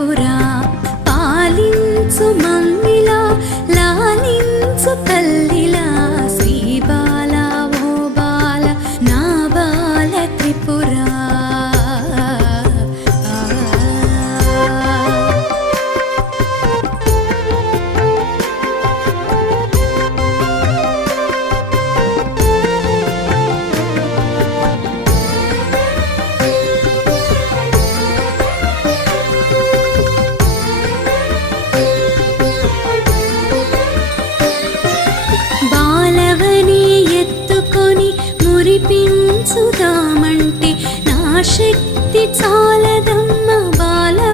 త్రిపుర పాలించు మమ్మిలా లాలించు తల్లిలా శ్రీ బాల ఓ బాల నా బాల త్రిపుర మురిపించుదామంటే నా శక్తి చాలదమ్మా